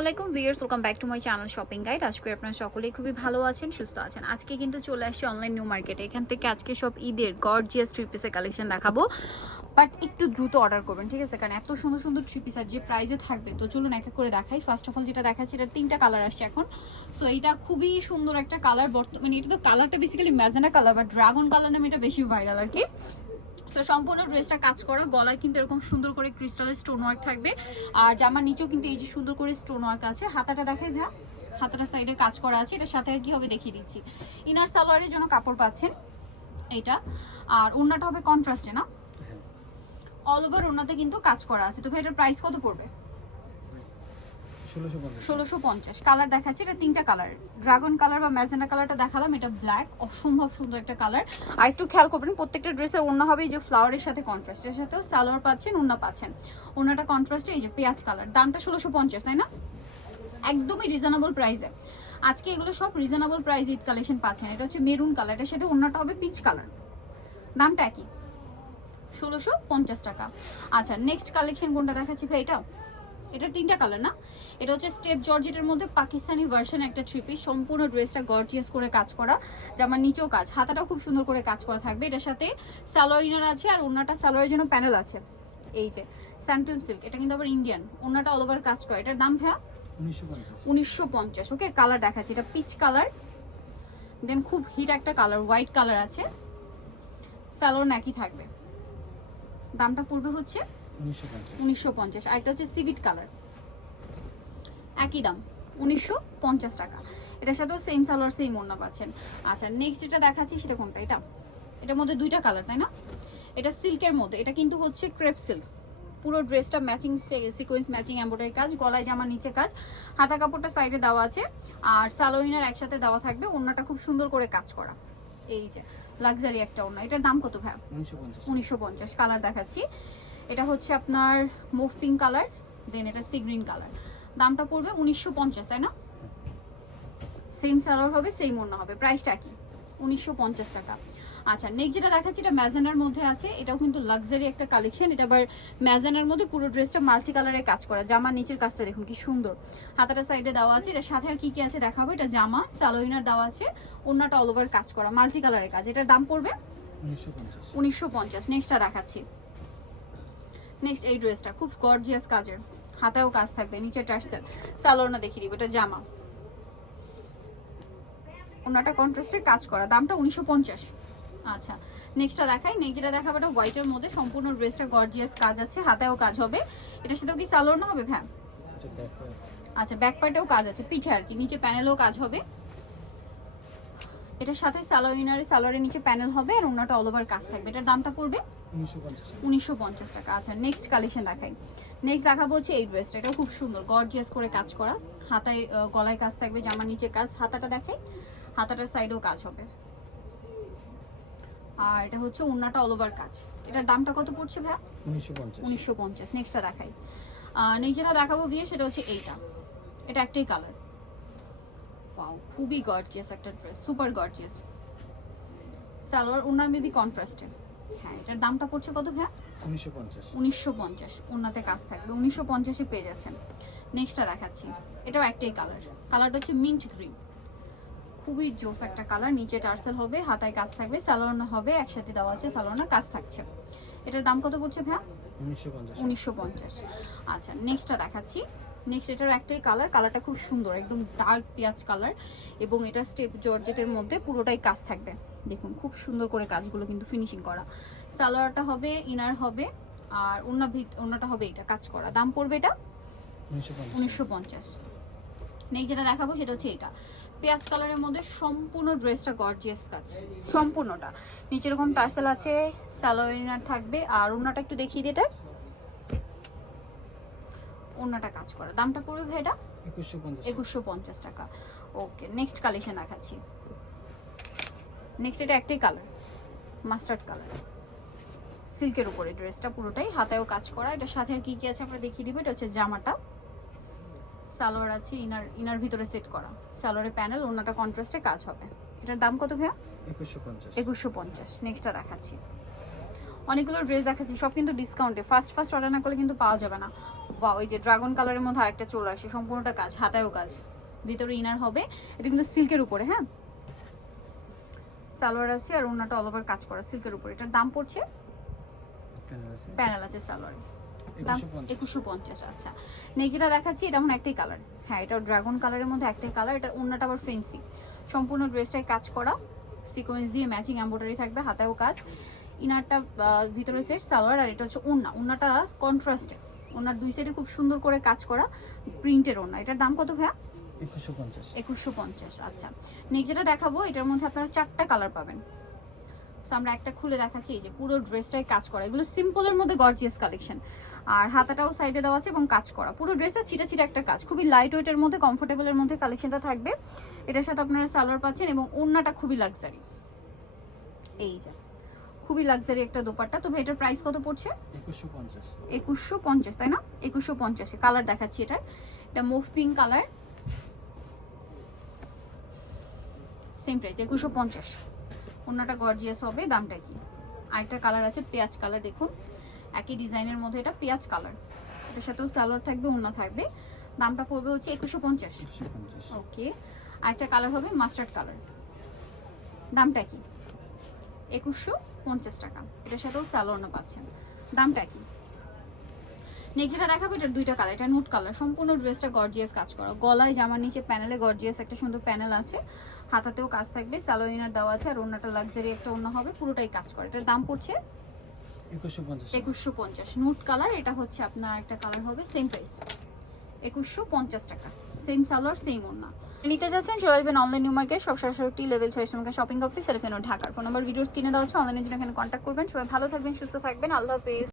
আলাইকুম viewers, welcome back to my channel shopping guide. আজকে আপনারা সকলেই খুবই ভালো আছেন, সুস্থ আছেন। আজকে কিন্তু চলে আসছি অনলাইন নিউ মার্কেটে এখান থেকে আজকে সব ঈদের গর্জিয়াস থ্রি পিসের কালেকশন দেখাবো। বাট একটু দ্রুত অর্ডার করবেন, ঠিক আছে? কারণ এত সুন্দর সুন্দর থ্রি পিস আর যে প্রাইজে থাকবে, তো চলুন এক এক করে দেখাই। ফার্স্ট অফ অল যেটা দেখাচ্ছি এটা তিনটা কালার আসছে এখন। সো এটা খুবই সুন্দর একটা কালার বর্তমানে এটা তো কালারটা বেসিক্যালি ম্যাজেনা কালার বা ড্রাগন কালার নামে এটা বেশি ভাইরাল আর কি। তো সম্পূর্ণ ড্রেসটা কাজ করা গলায় কিন্তু এরকম সুন্দর করে ক্রিস্টালের স্টোন ওয়ার্ক থাকবে। আর জামার নিচেও কিন্তু এই যে সুন্দর করে স্টোন ওয়ার্ক আছে। হাতাটা দেখাই ভ্যা হাতাটা সাইডে কাজ করা আছে। এটা সাথে আর কি হবে দেখিয়ে দিচ্ছি। ইনার সালোয়ারের জন্য কাপড় পাচ্ছেন এটা। আর ওড়নাটা হবে কন্ট্রাস্টে না? অল ওভার ওড়নাতে কিন্তু কাজ করা আছে। তো ভাই এটার প্রাইস কত পড়বে? ষোলোশো পঞ্চাশ। কালার দেখাচ্ছে, এটা তিনটা কালার ড্রাগন কালার বা ম্যাজেন্ডা কালারটা দেখালাম, এটা ব্ল্যাক অসম্ভব সুন্দর একটা কালার আর একটু খেয়াল করবেন, প্রত্যেকটা ড্রেসের ওড়না হবে এই যে ফ্লাওয়ারের সাথে কন্ট্রাস্টের সাথেও সালোয়ার পাচ্ছেন, ওড়না পাচ্ছেন। ওড়নাটা কন্ট্রাস্টে এই যে পেঁয়াজ কালার দামটা ষোলোশো পঞ্চাশ, তাই না? একদমই রিজনেবল প্রাইসে আজকে এগুলো সব রিজনেবল প্রাইস ঈদ কালেকশন পাচ্ছেন, এটা হচ্ছে মেরুন কালার এটার সাথে ওড়নাটা হবে পিচ কালার দামটা একই। ষোলোশো পঞ্চাশ টাকা। আচ্ছা নেক্সট কালেকশন কোনটা দেখাচ্ছি ভাই এটা? এটা তিনটা কালার না? এটা হচ্ছে স্টেপ জর্জেটের মধ্যে পাকিস্তানি ভার্সন একটা থ্রি পিস সম্পূর্ণ ড্রেসটা গর্জিয়াস করে কাজ করা। জামার নিচেও কাজ। হাতাটাও খুব সুন্দর করে কাজ করা থাকবে। এটার সাথে সালোয়ার ইনার আছে আর ওনাটা সালোয়ারের জন্য প্যানেল আছে। এই যে স্যান্টন সিল্ক এটা কিন্তু আবার ইন্ডিয়ান ওনাটা অল ওভার কাজ করে। এটার দাম ভ্যা উনিশশো পঞ্চাশ। ওকে কালার দেখাচ্ছে। এটা পিচ কালার দেন খুব হিট একটা কালার হোয়াইট কালার আছে। সালোয়ার নাকি থাকবে। দামটা পড়বে হচ্ছে উনিশশো পঞ্চাশ। আর একটা হচ্ছে সিভিট কালার একই দাম উনিশশো পঞ্চাশ টাকা। এটার সাথেও সেম সালোয়ার সেম ওড়না পাচ্ছেন। আচ্ছা নেক্সট যেটা দেখাচ্ছি সেটা কোনটা? এটা। এটার মধ্যে দুইটা কালার তাই না? এটা সিল্কের মধ্যে এটা কিন্তু হচ্ছে ক্রেপ সিল্ক পুরো ড্রেসটা ম্যাচিং সিকোয়েন্স ম্যাচিং এম্ব্রয়ডারি কাজ গলায় জামার নিচে কাজ হাতা কাপড়টা সাইডে দেওয়া আছে আর সালোইনার একসাথে দেওয়া থাকবে ওড়নাটা খুব সুন্দর করে কাজ করা। এই যে লাক্সারি একটা ওড়না। এটার দাম কত পঞ্চাশ। উনিশশো পঞ্চাশ কালার দেখাচ্ছি। এটা হচ্ছে আপনার মুভ পিঙ্ক কালার দেন এটা সি গ্রিন কালার দামটা পড়বে উনিশশো পঞ্চাশ তাই না? সেম সালোয়ার হবে সেম অন্য হবে। প্রাইসটা কি? উনিশশো পঞ্চাশ টাকা। আচ্ছা নেক্সট যেটা দেখাচ্ছি এটা ম্যাজেনার মধ্যে আছে। এটাও কিন্তু লাক্সারি একটা কালেকশন এটা আবার ম্যাজেনার মধ্যে পুরো ড্রেসটা মাল্টি কালারের কাজ করা। জামার নিচের কাজটা দেখুন কি সুন্দর। হাতাটা সাইডে দেওয়া আছে। এটা সাথে আর কি কি আছে দেখাবো? এটা জামা সালোইনার দেওয়া আছে। ওড়নাটা অল ওভার কাজ করা মাল্টি কালারের কাজ। এটার দাম পড়বে? উনিশশো পঞ্চাশ। নেক্সটটা দেখাচ্ছি। নেক্সট এই ড্রেসটা খুব গর্জিয়াস কাজের। হাতেও কাজ থাকবে নিচে টার্সেল সালোয়ারটা দেখিয়ে দিব এটা জামা। ওনাটা কন্ট্রাস্টে কাজ করা দামটা উনিশশো পঞ্চাশ। আচ্ছা নেক্সটটা দেখাই। নেক্সট যেটা দেখাবো এটা হোয়াইটের মধ্যে সম্পূর্ণ ড্রেসটা গর্জিয়াস কাজ আছে হাতেও কাজ হবে। এটার সাথেও কি সালোয়ার না হবে ভ্যাম আচ্ছা ব্যাক পার্টেও কাজ আছে পিঠে আর কি নিচে প্যানেলও কাজ হবে। এটার সাথে সালোয়ার সালোয়ারের নিচে প্যানেল হবে আর ওনাটা অল ওভার কাজ থাকবে। এটার দামটা পড়বে? উনিশশো পঞ্চাশ টাকা। আচ্ছা নেক্সট কালেকশন দেখাই। নেক্সট দেখাবো হচ্ছে এই ড্রেসটা এটা খুব সুন্দর গর্জিয়াস করে কাজ করা। হাতায় গলায় কাজ থাকবে জামার নিচে কাজ। হাতাটা দেখাই। হাতাটার সাইডেও কাজ হবে। আর এটা হচ্ছে উন্নাটা অল ওভার কাজ। এটার দামটা কত পড়ছে ভাইয়া? উনিশশো পঞ্চাশ। নেক্সটটা দেখাই। নেক্সট যেটা দেখাবো বিয়ে সেটা হচ্ছে এইটা। এটা একটাই কালার ওয়াও খুবই গর্জিয়াস একটা ড্রেস সুপার গর্জিয়াস সালোয়ার ওনার মেবি কন্ট্রাস্টে হ্যাঁ এটার দামটা পড়ছে কত ভাইয়া? উনিশশো পঞ্চাশ। ওনাতে কাজ থাকবে উনিশশো পঞ্চাশে পেয়ে যাচ্ছেন। নেক্সটটা দেখাচ্ছি এটাও একটাই কালার কালারটা হচ্ছে মিন্ট গ্রিন খুবই জোস একটা কালার নিচে টার্সেল হবে হাতায় কাজ থাকবে স্যালোনা হবে একসাথে দেওয়া আছে স্যালোনা কাজ থাকছে। এটার দাম কত পড়ছে উনিশশো উনিশশো পঞ্চাশ। আচ্ছা নেক্সটটা দেখাচ্ছি। নেক্সট এটার একটাই কালার কালারটা খুব সুন্দর একদম ডার্ক পেঁয়াজ কালার এবং এটা স্টেপ জর্জেটের মধ্যে পুরোটাই কাজ থাকবে। দেখুন খুব সুন্দর করে কাজগুলো কিন্তু ফিনিশিং করা। সালোয়ারটা হবে ইনার হবে আর ওনা ভিত ওনাটা হবে এটা কাজ করা। দাম পড়বে এটা? উনিশশো পঞ্চাশ। নেক্সট যেটা দেখাবো সেটা হচ্ছে এটা পেঁয়াজ কালারের মধ্যে সম্পূর্ণ ড্রেসটা গর্জিয়াস কাজ। সম্পূর্ণটা। নিচে এরকম টার্সেল আছে স্যালোয়ার থাকবে আর ওনাটা একটু দেখিয়ে দিই এটা ওনাটা কাজ করা। দামটা পড়বে ভাই এটা একুশশো পঞ্চাশ টাকা। ওকে নেক্সট কালেকশন দেখাচ্ছি। নেক্সট এটা একটাই কালার মাস্টার্ড কালার সিল্কের উপরে ড্রেসটা পুরোটাই হাতেও কাজ করা। এটার সাথে আর কি কি আছে আমরা দেখিয়ে দিব এটা হচ্ছে জামাটা। সালোয়ার আছে ইনার ইনার ভিতরে সেট করা। সালোয়ারের প্যানেল ওনাটা কন্ট্রাস্টে কাজ হবে। এটার দাম কত ভাইয়া? একুশশো পঞ্চাশ। নেক্সটটা দেখাচ্ছি। অনেকগুলো ড্রেস দেখাচ্ছি সব কিন্তু ডিসকাউন্টে ফার্স্ট ফার্স্ট অর্ডার না করলে কিন্তু পাওয়া যাবে না। বা ওই যে ড্রাগন কালারের মধ্যে আরেকটা চলে আসে সম্পূর্ণটা কাজ হাতায়ও কাজ। ভিতরে ইনার হবে এটা কিন্তু সিল্কের উপরে হ্যাঁ? সালোয়ার আছে আর ওনাটা অল ওভার কাজ করা সিল্কের উপরে। এটার দাম পড়ছে? প্যানেল আছে। সালোয়ারে। একুশশো পঞ্চাশ। আচ্ছা। নেক্সট যেটা দেখাচ্ছি এটা এখন একটাই কালার হ্যাঁ এটা ড্রাগন কালারের মধ্যে একটাই কালার আবার ফেন্সি সম্পূর্ণ ড্রেসটাই কাজ করা সিকোয়েন্স দিয়ে ম্যাচিং এম্ব্রয়ডারি থাকবে হাতেও কাজ। ইনারটা ভিতরে সেট সালোয়ার আর এটা হচ্ছে ওন্না ওন্নাটা কন্ট্রাস্টে ওনার দুই সাইডে খুব সুন্দর করে কাজ করা প্রিন্টের ওন্না এটার দাম কত ভাইয়া? একুশশো পঞ্চাশ। একুশশো পঞ্চাশ আচ্ছা। নেক্সট যেটা দেখাবো এটার মধ্যে আপনারা চারটা কালার পাবেন। সো আমরা একটা খুলে দেখাচ্ছি এই যে পুরো ড্রেসটাই কাজ করা। এগুলো সিম্পলের মধ্যে গর্জিয়াস কালেকশন আর হাতাটাও সাইডে দেওয়া আছে এবং কাজ করা। পুরো ড্রেসটা ছিটা ছিটা একটা কাজ। খুবই লাইট ওয়েটের মধ্যে কমফোর্টেবলের মধ্যে কালেকশনটা থাকবে। এটার সাথে আপনারা সালোয়ার পাচ্ছেন এবং ওড়নাটা খুবই লাক্সারি এই যে। খুবই লাক্সারি একটা দোপাট্টা। তবে এটার প্রাইস কত পড়ছে? একুশশো পঞ্চাশ। তাই না? একুশশো পঞ্চাশে কালার দেখাচ্ছি এটার। এটা mauve pink colour same price একুশশো পঞ্চাশ। অন্যটা গর্জিয়াস হবে দামটা কি? আরেকটা কালার আছে পেঁয়াজ কালার দেখুন। একই ডিজাইনের মধ্যে এটা পেঁয়াজ কালার এটার সাথেও সালোয়ার থাকবে অন্য থাকবে। দামটা পড়বে হচ্ছে একুশশো পঞ্চাশ। একুশশো পঞ্চাশ। ওকে আরেকটা কালার হবে মাস্টার্ড কালার দামটা কি? একুশশো পঞ্চাশ টাকা। এটার সাথেও স্যালোনা পাচ্ছেন। দামটা কি? নেক্সট যেটা দেখাবো এটার দুইটা কালার এটা নুট কালার সম্পূর্ণ ড্রেসটা গর্জিয়াস কাজ করা। গলায় জামার নিচে প্যানেলে গর্জিয়াস একটা সুন্দর প্যানেল আছে। হাতাতেও কাজ থাকবে স্যালোইনার দেওয়া আছে আর অন্যটা লাক্সারি একটা অন্য হবে পুরোটাই কাজ করে। এটার দাম পড়ছে? একুশশো পঞ্চাশ। নুট কালার এটা হচ্ছে আপনার একটা কালার হবে সেম প্রাইস একুশশো পঞ্চাশ টাকা। সেম সালোয়ার সেম ওড়না। নিতে যাচ্ছেন, চলে আসবেন অনলাইন নিউ মার্কেট সব সাতষট্টি লেভেল ছয় সময় শপিং কমপ্লেক্স ও ঢাকার ফোন নম্বর ভিডিওস কিনে দেওয়া হচ্ছে অনলাইনের জন্য এখানে কন্ট্যাক্ট করবেন। সবাই ভালো থাকবেন, সুস্থ থাকবেন, আল্লাহ হাফেজ।